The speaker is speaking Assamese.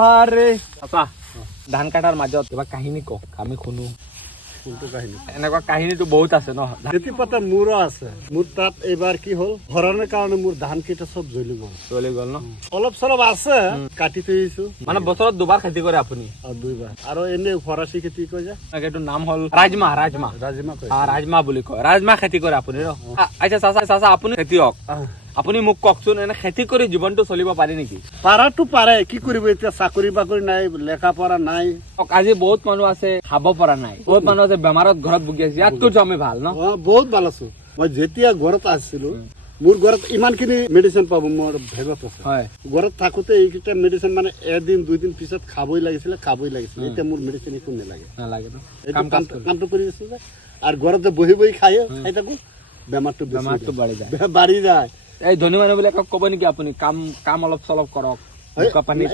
আৰে আপা ধান কাটাৰ মাজত কিবা কাহিনী কওক আমি শুনো কোনটো কাহিনী এনেকুৱা কাহিনীটো বহুত আছে ন খেতি পথা মোৰো আছে মোৰ তাত এইবাৰ কি হ'ল ভৰণৰ কাৰণে মোৰ ধান কেইটা চব জ্বলি গ'ল চলি গ'ল ন অলপ চলপ আছে কাটি থৈ আহিছো মানে বছৰত দুবাৰ খেতি কৰে আপুনি আৰু দুইবাৰ আৰু এনে ফৰাচী খেতি কয় যে এইটোৰ নাম হ'ল ৰাজমাহ ৰাজমাহ ৰাজিমা কয় ৰাজমাহ বুলি কয় ৰাজমাহ খেতি কৰে আপুনি ন আচ্ছা চাচা চাচা আপুনি খেতিয়ক আপুনি মোক কওকচোন এনে খেতি কৰি জীৱনটো চলিব পাৰি নেকি পাৰাটো পাৰে কি কৰিব এতিয়া চাকৰি বাকৰি নাই লেখা পঢ়া নাই আজি বহুত মানুহ আছে খাব পৰা নাই বহুত মানুহ আছে বেমাৰত ঘৰত ভুগি আছে ইয়াতকৈ আমি ভাল ন বহুত ভাল আছো মই যেতিয়া ঘৰত আছিলো মোৰ ঘৰত ইমানখিনি মেডিচিন পাব মোৰ ভেগত আছে হয় ঘৰত থাকোতে এইকেইটা মেডিচিন মানে এদিন দুইদিন পিছত খাবই লাগিছিলে এতিয়া মোৰ মেডিচিন একো নালাগে নালাগে ন কামটো কৰি আছো যে আৰু ঘৰতে বহি বহি খাই থাকো বেমাৰটো বাঢ়ি যায় বাঢ়ি যায় এই ধনী মানুহবিলাকক ক'ব নেকি আপুনি কাম কাম অলপ চলপ কৰক বোকা পানী